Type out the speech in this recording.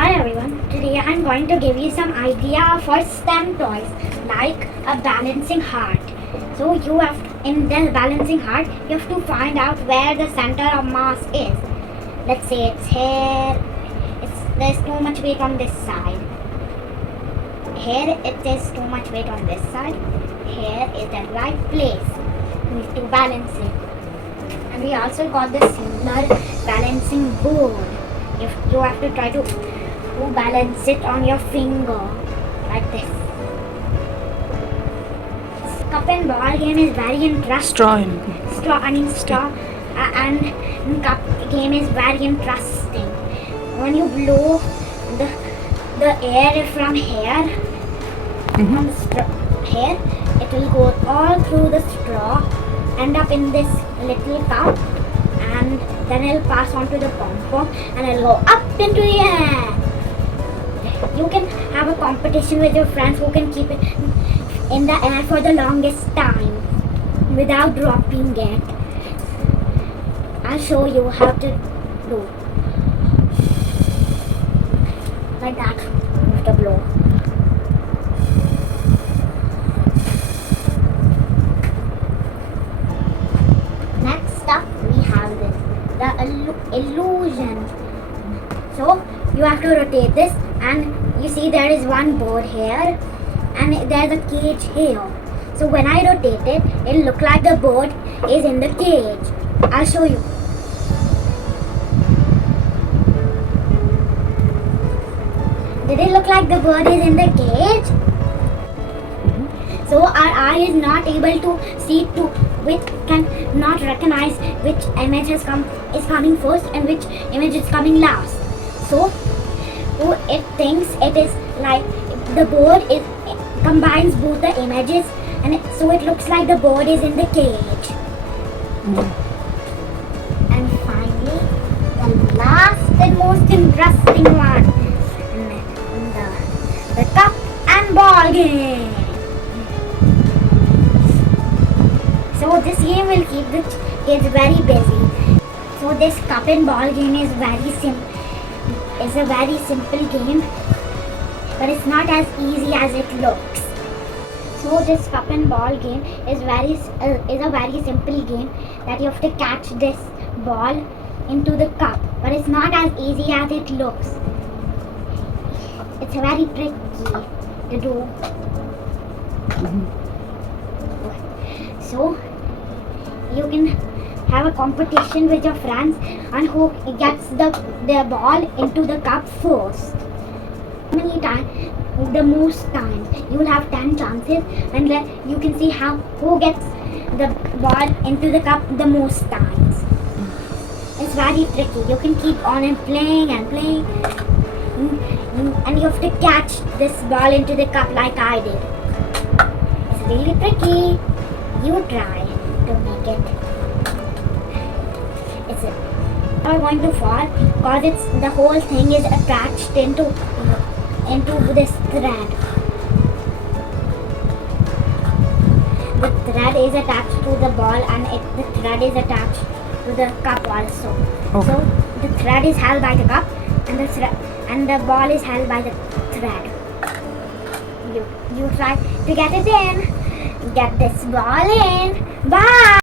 Hi everyone, today I am going to give you some idea for STEM toys like a balancing heart. So in the balancing heart, you have to find out where the center of mass is. Let's say it's here, there's too much weight on this side. Here it is too much weight on this side. Here is the right place. We need to balance it. And we also got the similar balancing board. If you have to try to balance it on your finger like this. Cup and ball game is very interesting. Straw and cup game is very interesting. When you blow the air from here, from the here, it will go all through the straw, end up in this little cup, and then it'll pass on to the pom-pom and it'll go up into the air. You can have a competition with your friends who can keep it in the air for the longest time without dropping it. I'll show you how to do. Like that, you have to blow. Next up, we have this, the illusion. So you have to rotate this, and you see there is one board here and there's a cage here. So when I rotate it, it'll look like the board is in the cage. I'll show you. Did it look like the bird is in the cage? So our eye is not able to see which can not recognize which image is coming first and which image is coming last. So it thinks it is like the board combines both the images, and so it looks like the board is in the cage. And finally, the last and most interesting one, the cup and ball game. So this game will keep the kids very busy. So this cup and ball game is very simple. It's a very simple game, but it's not as easy as it looks. So this cup and ball game is a very simple game that you have to catch this ball into the cup, but it's not as easy as it looks. It's very tricky to do. So you can have a competition with your friends and who gets the ball into the cup first. Many times, the most times, you will have 10 chances, and you can see who gets the ball into the cup the most times. It's very tricky. You can keep on and playing, and you have to catch this ball into the cup like I did. It's really tricky. You try to make it. It's not going to fall because the whole thing is attached into this thread. The thread is attached to the ball, and the thread is attached to the cup also. Okay. So the thread is held by the cup, and the ball is held by the thread. You try to get it in. Get this ball in. Bye.